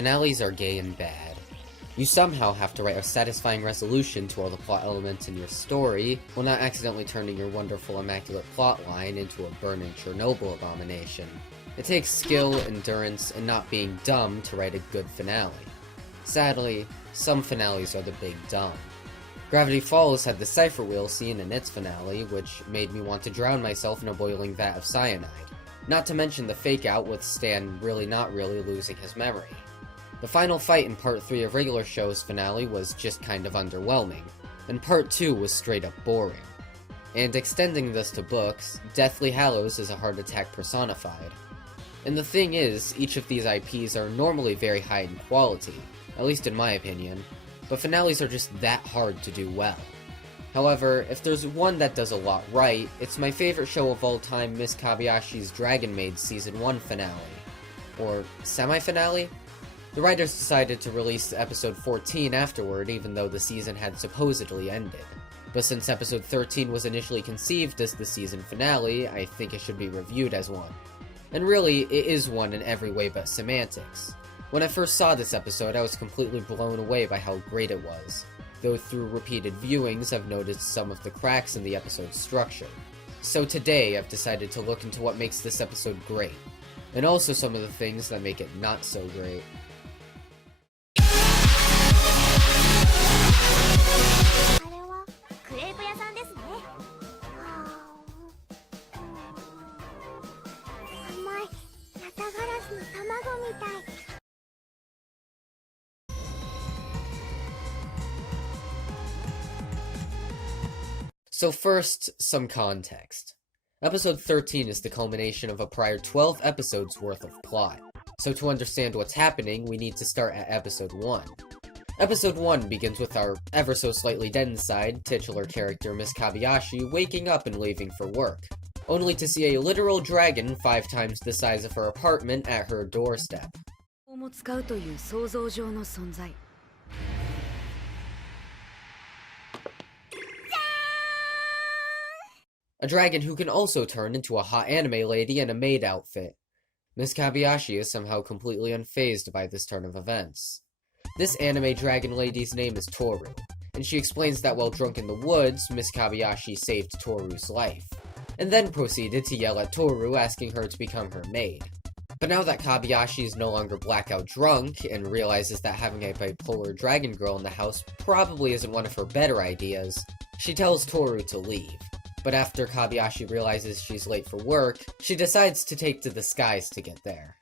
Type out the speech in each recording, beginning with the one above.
Finales are gay and bad. You somehow have to write a satisfying resolution to all the plot elements in your story, while not accidentally turning your wonderful, immaculate plotline into a burning Chernobyl abomination. It takes skill, endurance, and not being dumb to write a good finale. Sadly, some finales are the big dumb. Gravity Falls had the cipher wheel scene in its finale, which made me want to drown myself in a boiling vat of cyanide. Not to mention the fake-out with Stan really not really losing his memory. The final fight in Part 3 of regular show's finale was just kind of underwhelming, and Part 2 was straight up boring. And extending this to books, Deathly Hallows is a heart attack personified. And the thing is, each of these IPs are normally very high in quality, at least in my opinion, but finales are just that hard to do well. However, if there's one that does a lot right, it's my favorite show of all time, Miss Kabayashi's Dragon Maid Season 1 finale. Or semi-finale? The writers decided to release episode 14 afterward, even though the season had supposedly ended. But since episode 13 was initially conceived as the season finale, I think it should be reviewed as one. And really, it is one in every way but semantics. When I first saw this episode, I was completely blown away by how great it was, though through repeated viewings I've noticed some of the cracks in the episode's structure. So today, I've decided to look into what makes this episode great, and also some of the things that make it not so great. So first, some context. Episode 13 is the culmination of a prior 12 episodes worth of plot. So to understand what's happening, we need to start at episode 1. Episode 1 begins with our ever so slightly dead inside titular character Miss Kabayashi waking up and leaving for work, only to see a literal dragon 5 times the size of her apartment at her doorstep. A dragon who can also turn into a hot anime lady in a maid outfit. Miss Kabayashi is somehow completely unfazed by this turn of events. This anime dragon lady's name is Toru, and she explains that while drunk in the woods, Miss Kabayashi saved Toru's life, and then proceeded to yell at Toru asking her to become her maid. But now that Kabayashi is no longer blackout drunk, and realizes that having a bipolar dragon girl in the house probably isn't one of her better ideas, she tells Toru to leave. But after Kabayashi realizes she's late for work, she decides to take to the skies to get there.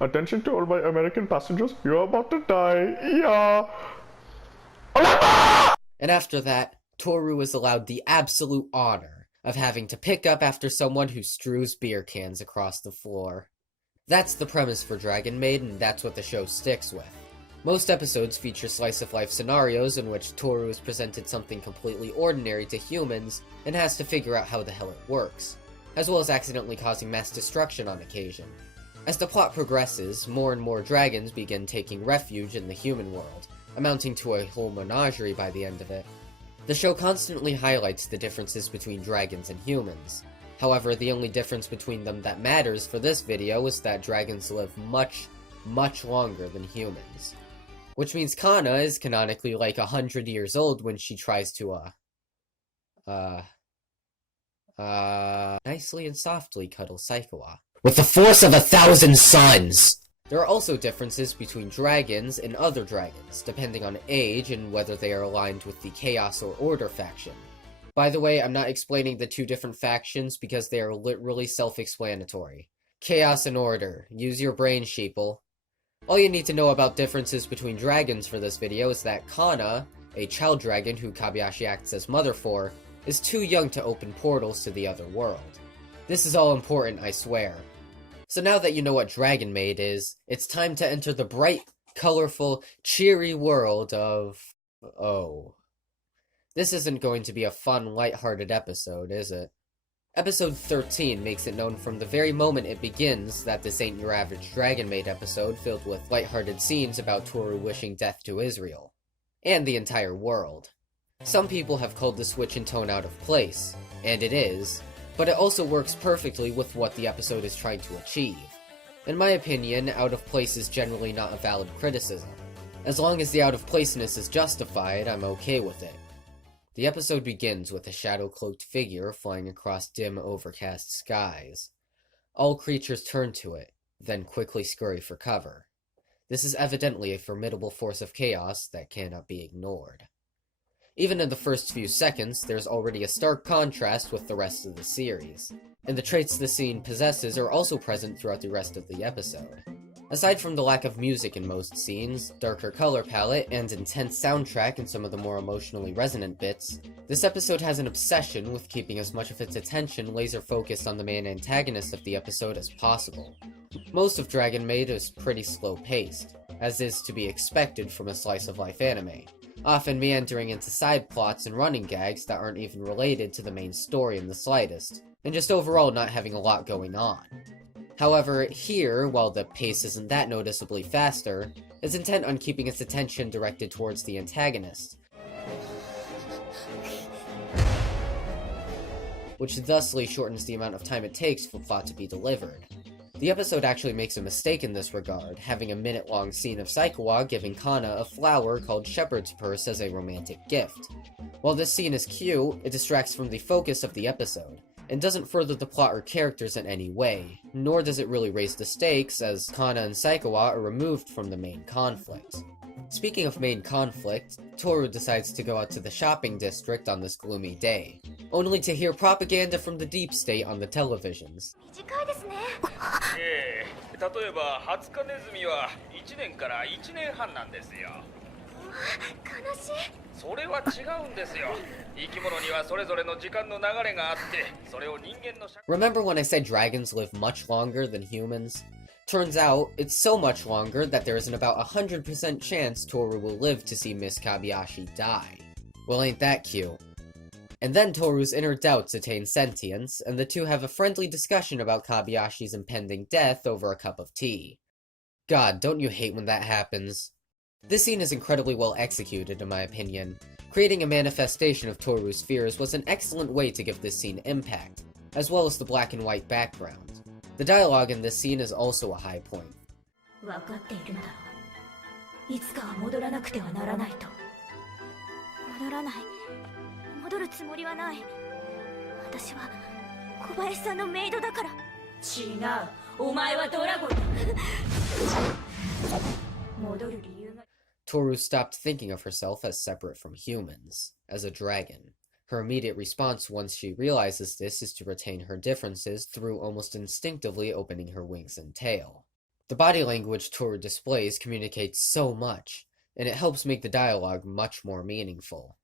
Attention to all my American passengers, you're about to die. Yeah. And after that, Toru is allowed the absolute honor of having to pick up after someone who strews beer cans across the floor. That's the premise for Dragon Maid, and that's what the show sticks with. Most episodes feature slice-of-life scenarios in which Toru is presented something completely ordinary to humans and has to figure out how the hell it works, as well as accidentally causing mass destruction on occasion. As the plot progresses, more and more dragons begin taking refuge in the human world, amounting to a whole menagerie by the end of it. The show constantly highlights the differences between dragons and humans. However, the only difference between them that matters for this video is that dragons live much, much longer than humans. Which means Kana is canonically like 100 years old when she tries to, nicely and softly cuddle Saikawa. With the force of 1,000 suns! There are also differences between dragons and other dragons, depending on age and whether they are aligned with the Chaos or Order faction. By the way, I'm not explaining the two different factions because they are literally self-explanatory. Chaos and Order. Use your brain, sheeple. All you need to know about differences between dragons for this video is that Kana, a child dragon who Kabayashi acts as mother for, is too young to open portals to the other world. This is all important, I swear. So now that you know what Dragon Maid is, it's time to enter the bright, colorful, cheery world of... oh. This isn't going to be a fun, lighthearted episode, is it? Episode 13 makes it known from the very moment it begins that this ain't your average Dragon Maid episode filled with lighthearted scenes about Toru wishing death to Israel. And the entire world. Some people have called the switch in tone out of place, and it is, but it also works perfectly with what the episode is trying to achieve. In my opinion, out of place is generally not a valid criticism. As long as the out of placeness is justified, I'm okay with it. The episode begins with a shadow-cloaked figure flying across dim, overcast skies. All creatures turn to it, then quickly scurry for cover. This is evidently a formidable force of chaos that cannot be ignored. Even in the first few seconds, there's already a stark contrast with the rest of the series, and the traits the scene possesses are also present throughout the rest of the episode. Aside from the lack of music in most scenes, darker color palette, and intense soundtrack in some of the more emotionally resonant bits, this episode has an obsession with keeping as much of its attention laser-focused on the main antagonist of the episode as possible. Most of Dragon Maid is pretty slow-paced, as is to be expected from a slice-of-life anime, often meandering into side plots and running gags that aren't even related to the main story in the slightest, and just overall not having a lot going on. However, here, while the pace isn't that noticeably faster, it's intent on keeping its attention directed towards the antagonist, which thusly shortens the amount of time it takes for plot to be delivered. The episode actually makes a mistake in this regard, having a minute-long scene of Saikawa giving Kana a flower called Shepherd's Purse as a romantic gift. While this scene is cute, it distracts from the focus of the episode, and doesn't further the plot or characters in any way, nor does it really raise the stakes, as Kana and Saikawa are removed from the main conflict. Speaking of main conflict, Toru decides to go out to the shopping district on this gloomy day, only to hear propaganda from the deep state on the televisions. 例えば20日ネズミは1年から1年半なんですよ。悲しい。それは違うんですよ。生き物にはそれぞれの時間の流れがあって、それを人間の。Remember when I said dragons live much longer than humans? Turns out, it's so much longer that there is an about 100% chance Toru will live to see Miss Kabayashi die. Well, ain't that cute? And then Toru's inner doubts attain sentience, and the two have a friendly discussion about Kabayashi's impending death over a cup of tea. God, don't you hate when that happens? This scene is incredibly well executed, in my opinion. Creating a manifestation of Toru's fears was an excellent way to give this scene impact, as well as the black and white background. The dialogue in this scene is also a high point. 分かっているのだろう。いつかは戻らなくてはならないと。戻らない。戻るつもりはない。私は小林さんのメイドだから。違う。お前はドラゴンだ。戻る理由が。Toru stopped thinking of herself as separate from humans, as a dragon. Her immediate response once she realizes this is to retain her differences through almost instinctively opening her wings and tail. The body language Toru displays communicates so much, and it helps make the dialogue much more meaningful.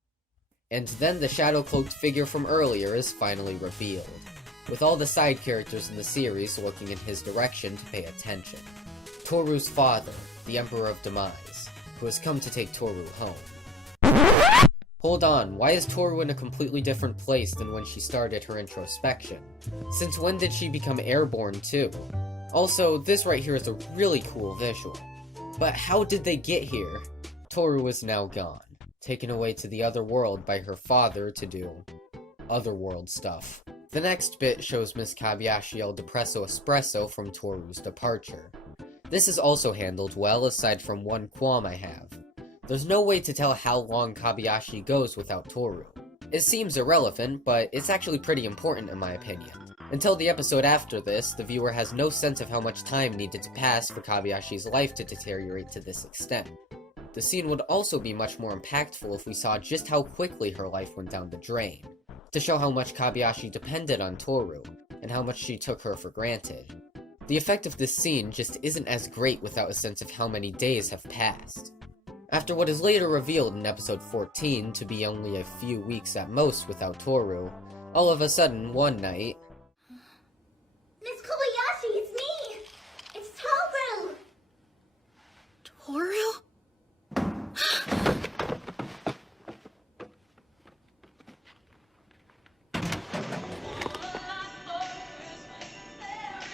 And then the shadow-cloaked figure from earlier is finally revealed, with all the side characters in the series looking in his direction to pay attention. Toru's father, the Emperor of Demise, who has come to take Toru home. Hold on, why is Toru in a completely different place than when she started her introspection? Since when did she become airborne too? Also, this right here is a really cool visual. But how did they get here? Toru is now gone, taken away to the other world by her father to do otherworld stuff. The next bit shows Miss Kabayashi El Depresso Espresso from Toru's departure. This is also handled well, aside from one qualm I have. There's no way to tell how long Kabayashi goes without Toru. It seems irrelevant, but it's actually pretty important in my opinion. Until the episode after this, the viewer has no sense of how much time needed to pass for Kabayashi's life to deteriorate to this extent. The scene would also be much more impactful if we saw just how quickly her life went down the drain, to show how much Kabayashi depended on Toru, and how much she took her for granted. The effect of this scene just isn't as great without a sense of how many days have passed. After what is later revealed in episode 14 to be only a few weeks at most without Toru, all of a sudden, one night... Miss Kobayashi, it's me! It's Toru! Toru?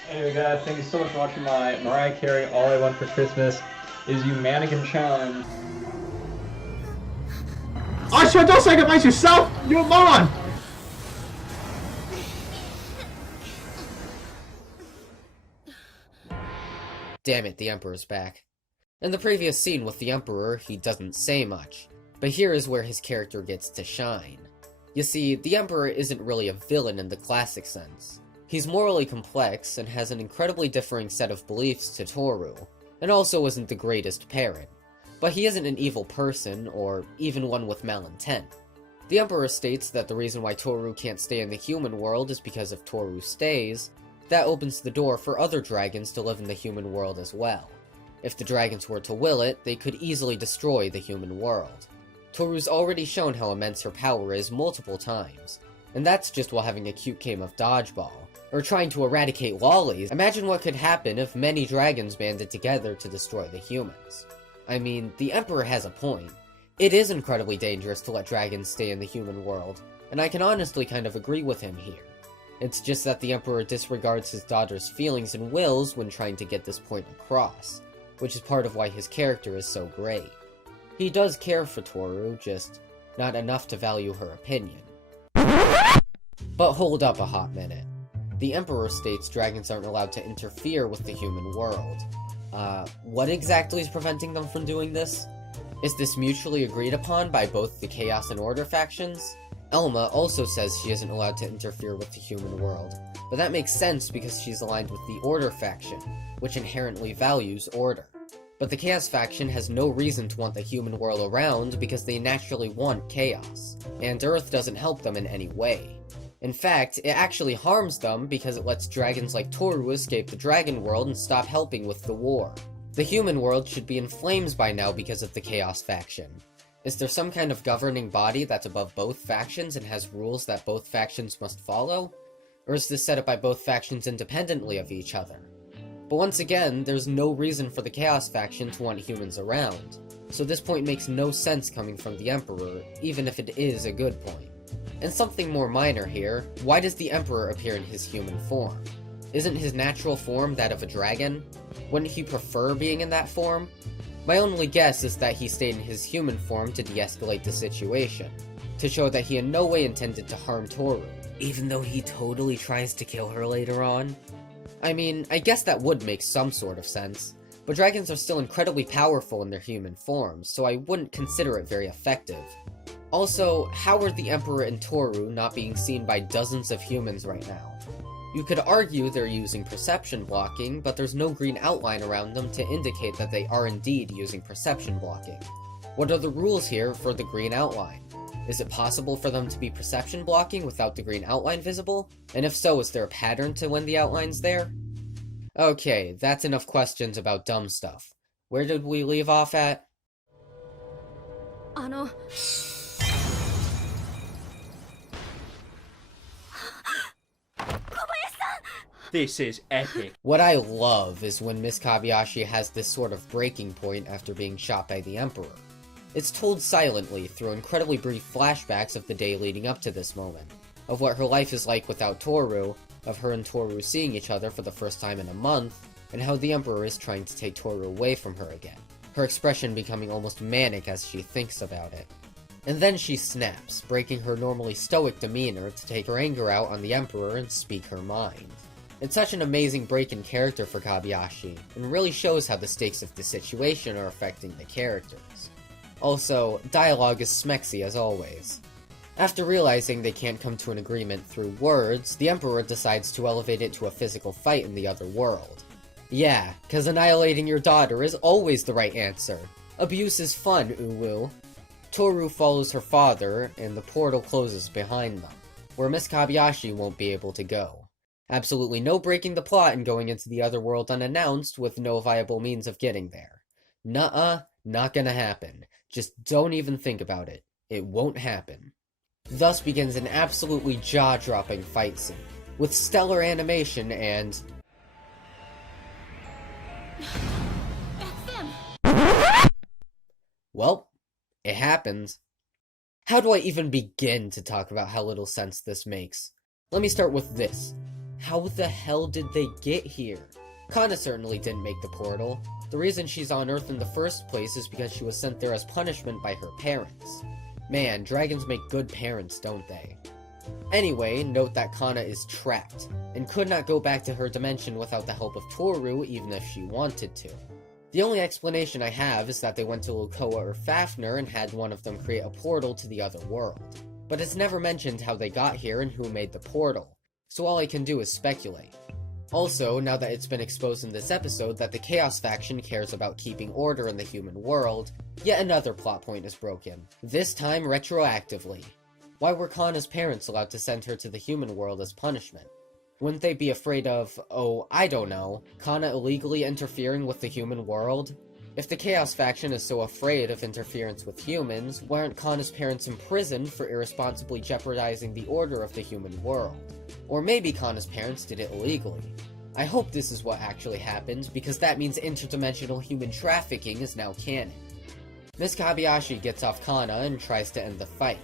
Anyway guys, thank you so much for watching my Mariah Carey All I Want for Christmas Is You Mannequin Challenge. Aisha, don't sacrifice yourself! You're a moron! damn it, the Emperor's back. In the previous scene with the Emperor, he doesn't say much, but here is where his character gets to shine. You see, the Emperor isn't really a villain in the classic sense. He's morally complex and has an incredibly differing set of beliefs to Toru, and also isn't the greatest parent. But he isn't an evil person, or even one with malintent. The Emperor states that the reason why Toru can't stay in the human world is because if Toru stays, that opens the door for other dragons to live in the human world as well. If the dragons were to will it, they could easily destroy the human world. Toru's already shown how immense her power is multiple times, and that's just while having a cute game of dodgeball, or trying to eradicate lollies. Imagine what could happen if many dragons banded together to destroy the humans. I mean, the Emperor has a point. It is incredibly dangerous to let dragons stay in the human world, and I can honestly kind of agree with him here. It's just that the Emperor disregards his daughter's feelings and wills when trying to get this point across, which is part of why his character is so great. He does care for Toru, just not enough to value her opinion. But hold up a hot minute. The Emperor states dragons aren't allowed to interfere with the human world. What exactly is preventing them from doing this? Is this mutually agreed upon by both the Chaos and Order factions? Elma also says she isn't allowed to interfere with the human world, but that makes sense because she's aligned with the Order faction, which inherently values order. But the Chaos faction has no reason to want the human world around because they naturally want chaos, and Earth doesn't help them in any way. In fact, it actually harms them because it lets dragons like Toru escape the dragon world and stop helping with the war. The human world should be in flames by now because of the Chaos faction. Is there some kind of governing body that's above both factions and has rules that both factions must follow? Or is this set up by both factions independently of each other? But once again, there's no reason for the Chaos faction to want humans around, so this point makes no sense coming from the Emperor, even if it is a good point. And something more minor here, why does the Emperor appear in his human form? Isn't his natural form that of a dragon? Wouldn't he prefer being in that form? My only guess is that he stayed in his human form to de-escalate the situation, to show that he in no way intended to harm Toru, even though he totally tries to kill her later on. I mean, I guess that would make some sort of sense, but dragons are still incredibly powerful in their human forms, so I wouldn't consider it very effective. Also, how are the Emperor and Toru not being seen by dozens of humans right now? You could argue they're using perception blocking, but there's no green outline around them to indicate that they are indeed using perception blocking. What are the rules here for the green outline? Is it possible for them to be perception blocking without the green outline visible? And if so, is there a pattern to when the outline's there? Okay, that's enough questions about dumb stuff. Where did we leave off at? This is epic. What I love is when Miss Kobayashi has this sort of breaking point after being shot by the Emperor. It's told silently through incredibly brief flashbacks of the day leading up to this moment, of what her life is like without Toru, of her and Toru seeing each other for the first time in a month, and how the Emperor is trying to take Toru away from her again, her expression becoming almost manic as she thinks about it. And then she snaps, breaking her normally stoic demeanor to take her anger out on the Emperor and speak her mind. It's such an amazing break in character for Kobayashi, and really shows how the stakes of the situation are affecting the characters. Also, dialogue is smexy as always. After realizing they can't come to an agreement through words, the Emperor decides to elevate it to a physical fight in the other world. Yeah, cause annihilating your daughter is always the right answer. Abuse is fun, Uwu. Toru follows her father, and the portal closes behind them, where Miss Kobayashi won't be able to go. Absolutely no breaking the plot and going into the other world unannounced with no viable means of getting there. Nuh-uh, not gonna happen. Just don't even think about it. It won't happen. Thus begins an absolutely jaw-dropping fight scene, with stellar animation and... Well, it happens. How do I even begin to talk about how little sense this makes? Let me start with this. How the hell did they get here? Kana certainly didn't make the portal. The reason she's on Earth in the first place is because she was sent there as punishment by her parents. Man, dragons make good parents, don't they? Anyway, note that Kana is trapped, and could not go back to her dimension without the help of Toru even if she wanted to. The only explanation I have is that they went to Lukoa or Fafnir and had one of them create a portal to the other world. But it's never mentioned how they got here and who made the portal, so all I can do is speculate. Also, now that it's been exposed in this episode that the Chaos faction cares about keeping order in the human world, yet another plot point is broken, this time retroactively. Why were Kana's parents allowed to send her to the human world as punishment? Wouldn't they be afraid of, oh, I don't know, Kana illegally interfering with the human world? If the Chaos faction is so afraid of interference with humans, why aren't Kana's parents imprisoned for irresponsibly jeopardizing the order of the human world? Or maybe Kana's parents did it illegally. I hope this is what actually happened, because that means interdimensional human trafficking is now canon. Miss Kabayashi gets off Kana and tries to end the fight.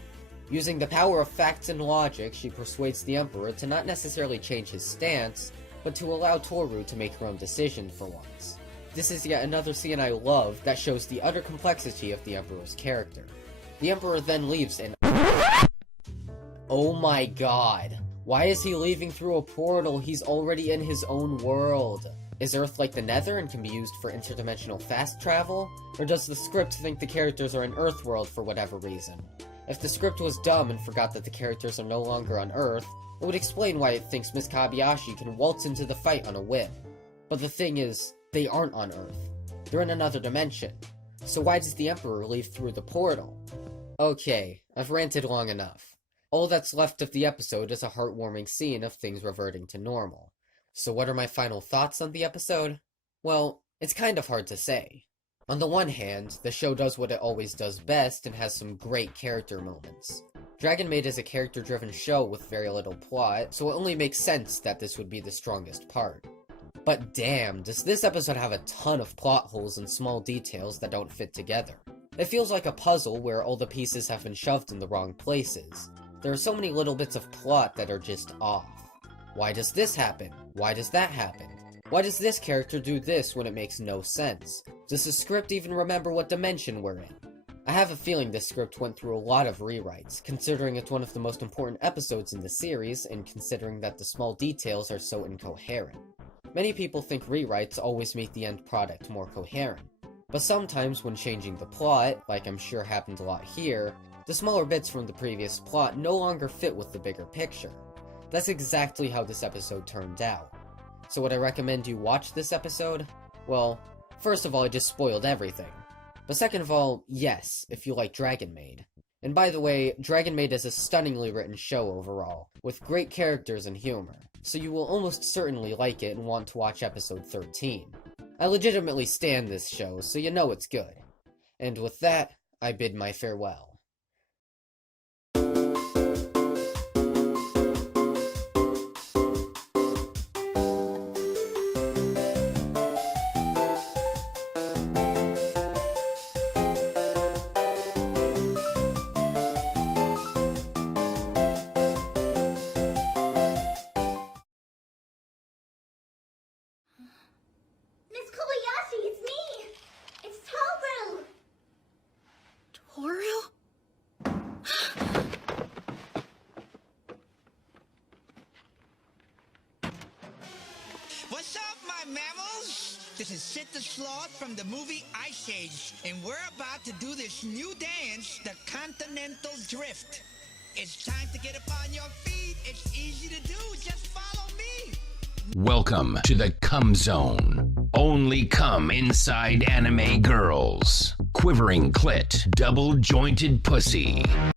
Using the power of facts and logic, she persuades the Emperor to not necessarily change his stance, but to allow Toru to make her own decision for once. This is yet another scene I love that shows the utter complexity of the Emperor's character. The Emperor then leaves and oh my god. Why is he leaving through a portal? He's already in his own world. Is Earth like the Nether and can be used for interdimensional fast travel? Or does the script think the characters are in Earth world for whatever reason? If the script was dumb and forgot that the characters are no longer on Earth, it would explain why it thinks Miss Kabayashi can waltz into the fight on a whim. But the thing is, they aren't on Earth. They're in another dimension. So why does the Emperor leave through the portal? Okay, I've ranted long enough. All that's left of the episode is a heartwarming scene of things reverting to normal. So what are my final thoughts on the episode? Well, it's kind of hard to say. On the one hand, the show does what it always does best and has some great character moments. Dragon Maid is a character-driven show with very little plot, so it only makes sense that this would be the strongest part. But damn, does this episode have a ton of plot holes and small details that don't fit together. It feels like a puzzle where all the pieces have been shoved in the wrong places. There are so many little bits of plot that are just off. Why does this happen? Why does that happen? Why does this character do this when it makes no sense? Does the script even remember what dimension we're in? I have a feeling this script went through a lot of rewrites, considering it's one of the most important episodes in the series, and considering that the small details are so incoherent. Many people think rewrites always make the end product more coherent, but sometimes when changing the plot, like I'm sure happened a lot here, the smaller bits from the previous plot no longer fit with the bigger picture. That's exactly how this episode turned out. So would I recommend you watch this episode? Well, first of all, I just spoiled everything. But second of all, yes, if you like Dragon Maid. And by the way, Dragon Maid is a stunningly written show overall, with great characters and humor, so you will almost certainly like it and want to watch episode 13. I legitimately stan this show, so you know it's good. And with that, I bid my farewell. Miss Kobayashi, it's me! It's Toru! Toru? What's up, my mammals? This is Sid the Sloth from the movie Ice Age, and we're about to do this new dance, the Continental Drift. It's time to get up on your feet. It's easy to do. Just follow me. Welcome to the Cum Zone. Only cum inside anime girls. Quivering clit, double-jointed pussy.